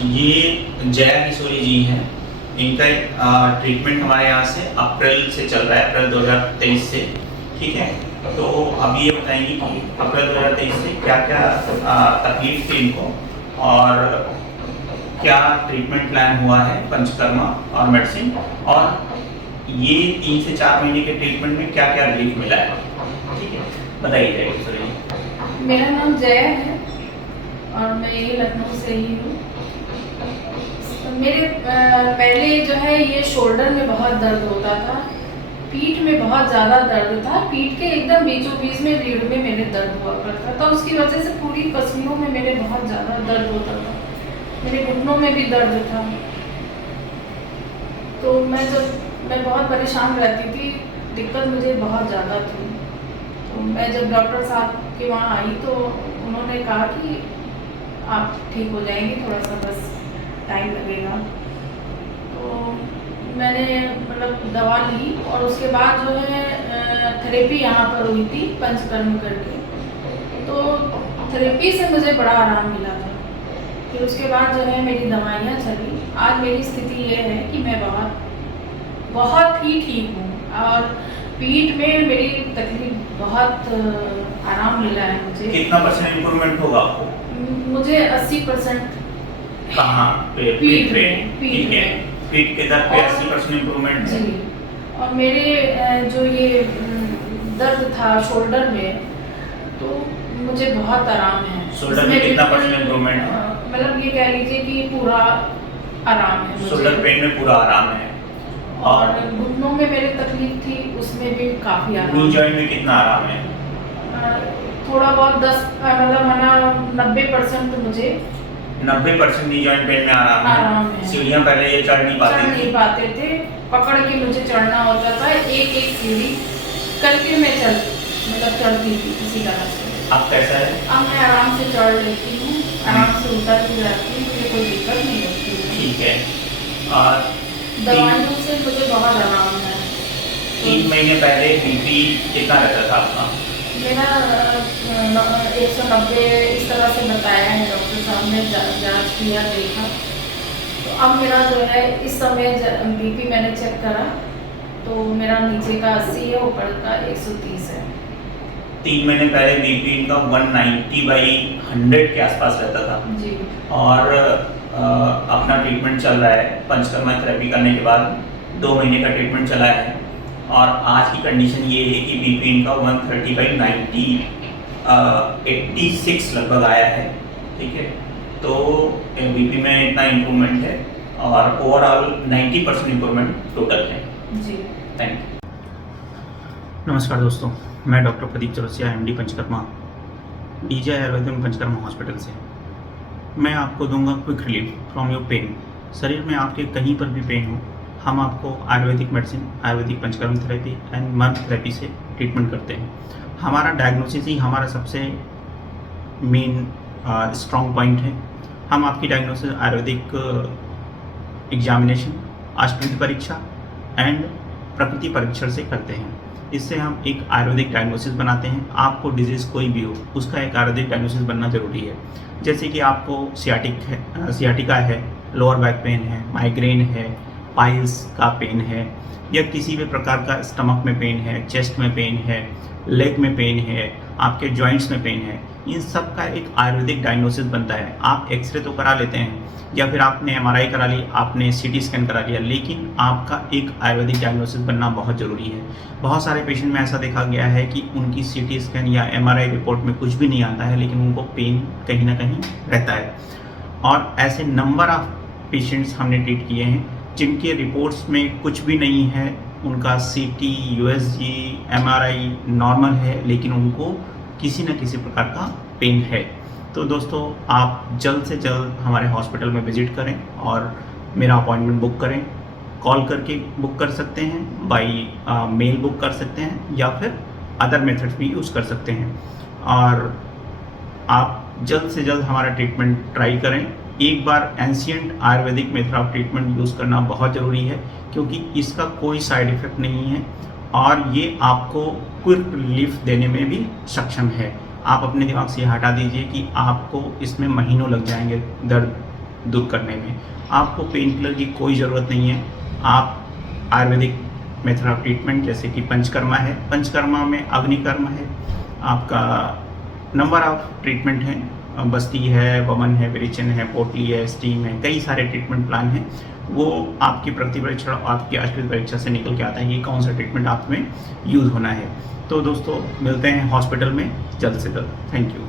ये जया किशोरी जी हैं। इनका ट्रीटमेंट हमारे यहाँ से अप्रैल से चल रहा है, अप्रैल 2023 से। ठीक है, तो अब ये बताएंगे कि अप्रैल 2023 से क्या क्या तकलीफ थी इनको और क्या ट्रीटमेंट प्लान हुआ है पंचकर्मा और मेडिसिन, और ये 3 से 4 महीने के ट्रीटमेंट में क्या क्या रिलीफ मिला है। ठीक है, बताइए जया किशोरी जी। मेरा नाम जया है और मैं ये लखनऊ से ही हूँ। मेरे पहले जो है ये शोल्डर में बहुत दर्द होता था, पीठ में बहुत ज़्यादा दर्द था, पीठ के एकदम बीचों बीच में रीढ़ में मेरे दर्द हुआ करता था। उसकी वजह से पूरी पसलियों में मेरे बहुत ज़्यादा दर्द होता था, मेरे घुटनों में भी दर्द था। तो मैं बहुत परेशान रहती थी, दिक्कत मुझे बहुत ज़्यादा थी। तो मैं जब डॉक्टर साहब के वहाँ आई तो उन्होंने कहा कि आप ठीक हो जाएंगे, थोड़ा सा बस टाइम लगेगा। तो मैंने मतलब दवा ली और उसके बाद जो है थेरेपी यहाँ पर हुई थी पंचकर्म करके। तो थेरेपी से मुझे बड़ा आराम मिला था। फिर उसके बाद जो है मेरी दवाइयाँ चली। आज मेरी स्थिति ये है कि मैं बहुत ही ठीक हूँ और पीठ में मेरी तकलीफ बहुत आराम मिला है मुझे। कितना परसेंट इम्प्रूवमेंट होगा आपको? मुझे 80%। कहाँ पे? पीठ पे। ठीक है, पीठ के दर्द पे 80% इम्प्रूवमेंट है। जी, और मेरे जो ये दर्द था शोल्डर में, तो मुझे बहुत आराम है। शोल्डर में कितना परसेंट इम्प्रूवमेंट है? मतलब ये कह लीजिए कि पूरा आराम है मुझे। शोल्डर पेन में पूरा आराम है। और घुटनों में मेरी तकलीफ थी, उसमें भी काफ़ी आराम। नी जॉइंट में कितना आराम है? थोड़ा बहुत 10 मतलब 90% मुझे 90% नी जॉइंट पेन में आराम है। सीढ़ियाँ पहले ये चढ़ नहीं पाते थे, पकड़ के मुझे चढ़ना होता था, एक एक सीढ़ी करके मैं चलती थी किसी तरह से। अब कैसा है? अब मैं आराम से चढ़ लेती हूँ, आराम से उतर भी जाती हूँ, मुझे कोई दिक्कत नहीं होती है। ठीक है, और दवाइयों से मुझे बहुत आराम है। 3 महीने पहले बीपी कितना रहता था आपका? मेरा 190 इस तरह से बताया है डॉक्टर साहब ने, जांच किया, देखा। तो अब मेरा जो है इस समय बीपी मैंने चेक करा तो मेरा नीचे का 80 है, ऊपर का 130 है। 3 महीने पहले बीपी इनका 190/100 के आसपास रहता था जी। और अपना ट्रीटमेंट चल रहा है पंचकर्मा थेरेपी करने के बाद 2 महीने का ट्रीटमेंट चला है और आज की कंडीशन ये है कि बीपी इनका 130/90 86 लगभग आया है। ठीक है, तो बीपी में इतना इम्प्रूवमेंट है और ओवरऑल 90% इम्प्रूवमेंट टोटल है। जी, थैंक यू। नमस्कार दोस्तों, मैं doctor Pradeep Chaurasia, MD Panchakarma, DJ Ayurvedic Panchakarma hospital से। मैं आपको दूंगा quick relief from your pain. शरीर में आपके कहीं पर भी पेन हो, हम आपको Ayurvedic medicine, Ayurvedic panchakarma therapy and मर्म थेरेपी से ट्रीटमेंट करते हैं। हमारा डायग्नोसिस ही हमारा सबसे मेन स्ट्रॉन्ग पॉइंट है। हम आपकी डायग्नोसिस आयुर्वेदिक एग्जामिनेशन, अष्टविध परीक्षा एंड प्रकृति परीक्षण से करते हैं। इससे हम एक आयुर्वेदिक डायग्नोसिस बनाते हैं। आपको डिजीज़ कोई भी हो, उसका एक आयुर्वेदिक डायग्नोसिस बनना जरूरी है। जैसे कि आपको सियाटिका है, लोअर बैक पेन है, माइग्रेन है, पाइल्स का पेन है, या किसी भी प्रकार का स्टमक में पेन है, चेस्ट में पेन है, लेग में पेन है, आपके जॉइंट्स में पेन है, इन सब का एक आयुर्वेदिक डायग्नोसिस बनता है। आप एक्सरे तो करा लेते हैं या फिर आपने एमआरआई करा ली, आपने सीटी स्कैन करा लिया, लेकिन आपका एक आयुर्वेदिक डायग्नोसिस बनना बहुत ज़रूरी है। बहुत सारे पेशेंट में ऐसा देखा गया है कि उनकी सीटी स्कैन या एमआरआई रिपोर्ट में कुछ भी नहीं आता है, लेकिन उनको पेन कहीं ना कहीं रहता है। और ऐसे नंबर ऑफ पेशेंट्स हमने ट्रीट किए हैं जिनके रिपोर्ट्स में कुछ भी नहीं है, उनका सीटी, यूएसजी, एमआरआई नॉर्मल है, लेकिन उनको किसी न किसी प्रकार का पेन है। तो दोस्तों, आप जल्द से जल्द हमारे हॉस्पिटल में विजिट करें और मेरा अपॉइंटमेंट बुक करें। कॉल करके बुक कर सकते हैं, बाई मेल बुक कर सकते हैं, या फिर अदर मेथड्स भी यूज़ कर सकते हैं। और आप जल्द से जल्द हमारा ट्रीटमेंट ट्राई करें। एक बार ancient Ayurvedic method of treatment use करना बहुत ज़रूरी है, क्योंकि इसका कोई साइड इफ़ेक्ट नहीं है और ये आपको क्विक रिलीफ देने में भी सक्षम है। आप अपने दिमाग से हटा दीजिए कि आपको इसमें महीनों लग जाएंगे दर्द दूर करने में। आपको पेन किलर की कोई ज़रूरत नहीं है। आप आयुर्वेदिक मेथड ऑफ ट्रीटमेंट जैसे कि पंचकर्मा है, पंचकर्मा में अग्निकर्म है, आपका नंबर ऑफ ट्रीटमेंट हैं, बस्ती है, वमन है, विरेचन है, पोटली है, स्टीम है, कई सारे ट्रीटमेंट प्लान हैं। वो आपकी प्रतिपरीक्षण और आपकी आश्रित परीक्षा से निकल के आता है कि कौन सा ट्रीटमेंट आप में यूज़ होना है। तो दोस्तों मिलते हैं हॉस्पिटल में जल्द से जल्द। Thank you.